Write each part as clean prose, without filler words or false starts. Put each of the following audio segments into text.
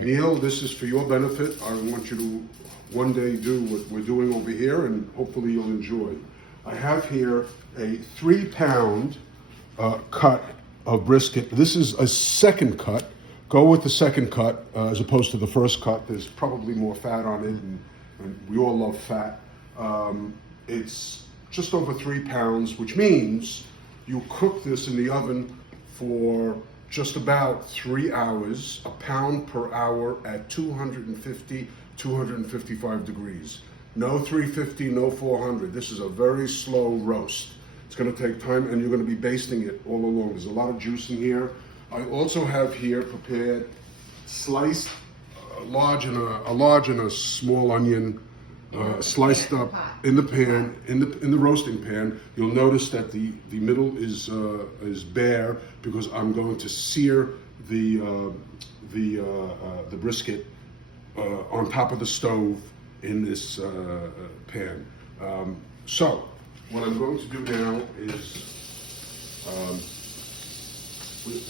Neal, this is for your benefit. I want you to one day do what we're doing over here, and hopefully you'll enjoy. I have here a 3-pound cut of brisket. This is a second cut. Go with the second cut as opposed to the first cut. There's probably more fat on it, and we all love fat. It's just over 3 pounds, which means you cook this in the oven for just about 3 hours, a pound per hour at 250, 255 degrees. No 350, no 400. This is a very slow roast. It's going to take time, and you're going to be basting it all along. There's a lot of juice in here. I also have here prepared sliced a large and a small onion, sliced up in the pan, in the roasting pan. You'll notice that the middle is bare because I'm going to sear the brisket on top of the stove in this pan. So what I'm going to do now is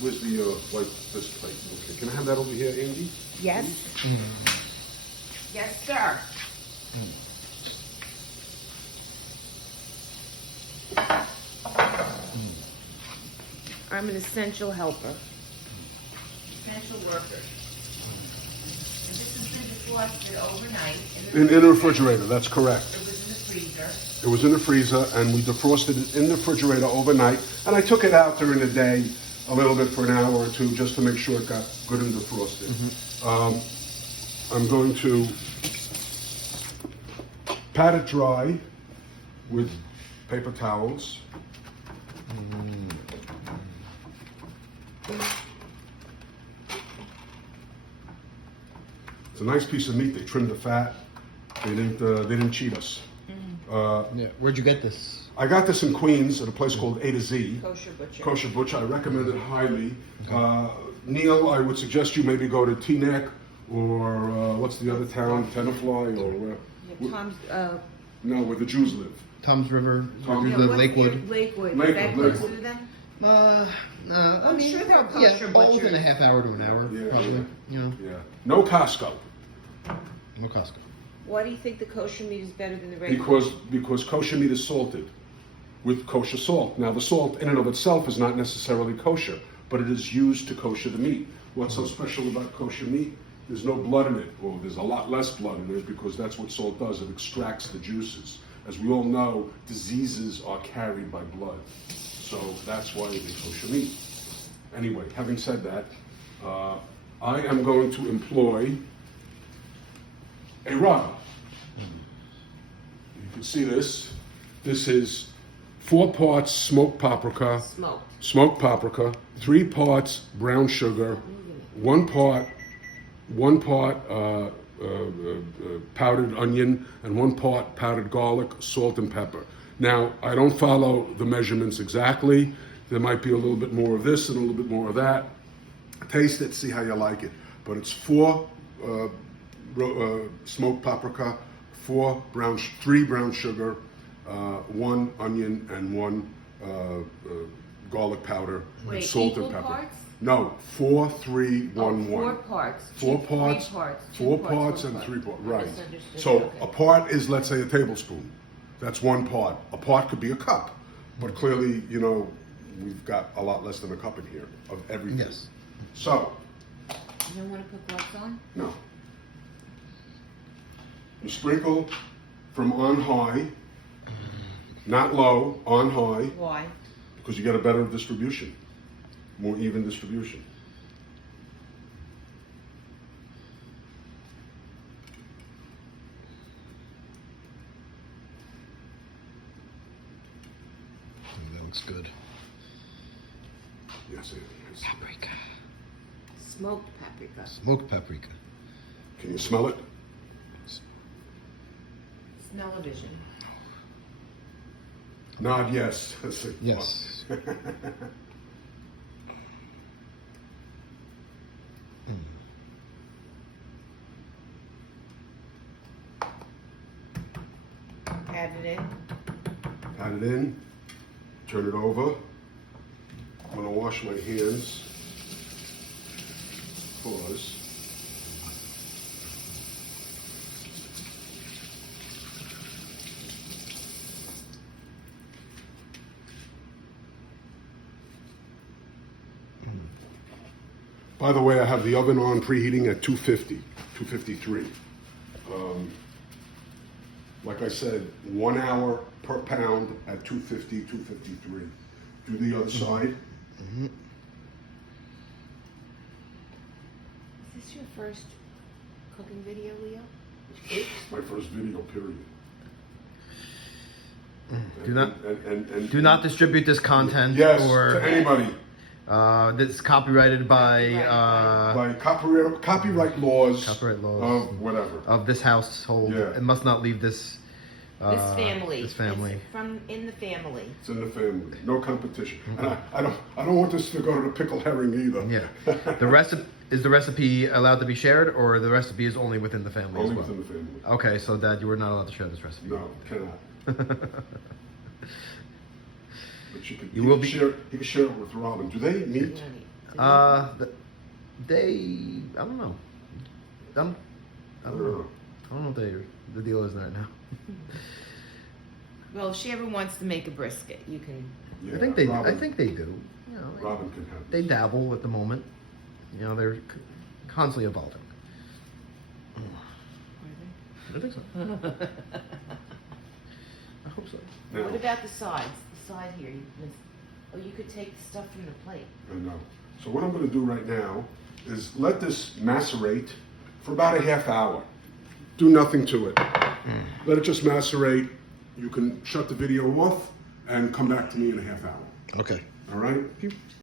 where's the like this plate? Okay, can I have that over here, Andy? Yes. Yes, sir. I'm an essential helper. Essential worker. And this has been defrosted overnight. In the refrigerator, that's correct. It was in the freezer. It was in the freezer, and we defrosted it in the refrigerator overnight. And I took it out during the day a little bit for an hour or two just to make sure it got good and defrosted. I'm going to pat it dry with paper towels. It's a nice piece of meat. They trimmed the fat. They didn't cheat us. Yeah. Where'd you get this? I got this in Queens at a place called A to Z. Kosher butcher. Kosher Butcher. I recommend it highly. Neal, I would suggest you maybe go to Teaneck or what's the other town? Tenafly or Yeah, Tom's, no, where the Jews live. Tom's River, Tom's the what's Lakewood. Lakewood. Is Lakewood, that close Lakewood. to them? I I'm mean, sure they're yeah, kosher all butchers. within a half hour to an hour, Yeah. probably. You know, Yeah. No Costco. no Costco. Why do you think the kosher meat is better than the regular? Because kosher meat is salted with kosher salt. Now the salt in and of itself is not necessarily kosher, but it is used to kosher the meat. What's so special about kosher meat? There's no blood in it, or there's a lot less blood in it because that's what salt does. It extracts the juices. As we all know, diseases are carried by blood. So that's why they kosher meat. Anyway, having said that, I am going to employ a rub. You can see this. This is 4 parts smoked paprika, Smoked. 3 parts brown sugar, 1 part powdered onion, and 1 part powdered garlic, salt, and pepper. Now, I don't follow the measurements exactly. There might be a little bit more of this and a little bit more of that. Taste it, see how you like it. But it's 4 smoked paprika, 3 brown sugar, 1 onion, and 1 garlic powder, Wait, salt equal and pepper. parts? No, 4, 3, 1, 1. 4 parts. 4 Three parts, parts. 4 Two parts, one and 3 parts. I Right. misunderstood. So Okay. a part is, let's say, a tablespoon. That's 1 part. A part could be a cup, but clearly, you know, we've got a lot less than a cup in here of everything. Yes. So, You don't want to put gloves on? no. You sprinkle from on high, not low, on high, Why? because you get a better distribution, more even distribution. That looks good. Yes, it is. Paprika. Smoked paprika. Smoked paprika. Can you smell it? Smell-o-vision. Nod yes. Yes. Add it in. Add it in, turn it over. I'm gonna wash my hands. Pause. By the way, I have the oven on preheating at 250, 253. Like I said, 1 hour per pound at 250, 253. Do the other side. Mm-hmm. Is this your first cooking video, Leo? It's my first video, period. Do not And do not distribute this content yes, or to anybody. this is copyrighted by By copyright laws. Copyright laws. Of whatever. of this household. Yeah. It must not leave this This family. This family. It's from in the family. It's in the family. No competition. And I don't want this to go to the pickled herring either. Yeah. The recipe is the recipe allowed to be shared, or the recipe is only within the family Only as well? within the family. Okay, so Dad, you were not allowed to share this recipe. No, cannot. But you can. You will be- share. You can share it with Robin. Do they meet? They, I don't know. I don't know. I don't know what the deal is right now. Well, if she ever wants to make a brisket, you can. Yeah, I think they. Robin, I think they do. You know, Robin can have. they dabble at the moment. You know, they're constantly evolving. I think so. I hope so. Now, What about the sides? The side here. You could take the stuff from the plate. I know. So what I'm going to do right now is let this macerate for about a half hour. Do nothing to it. Let it just macerate. You can shut the video off and come back to me in a half hour. Okay. All right?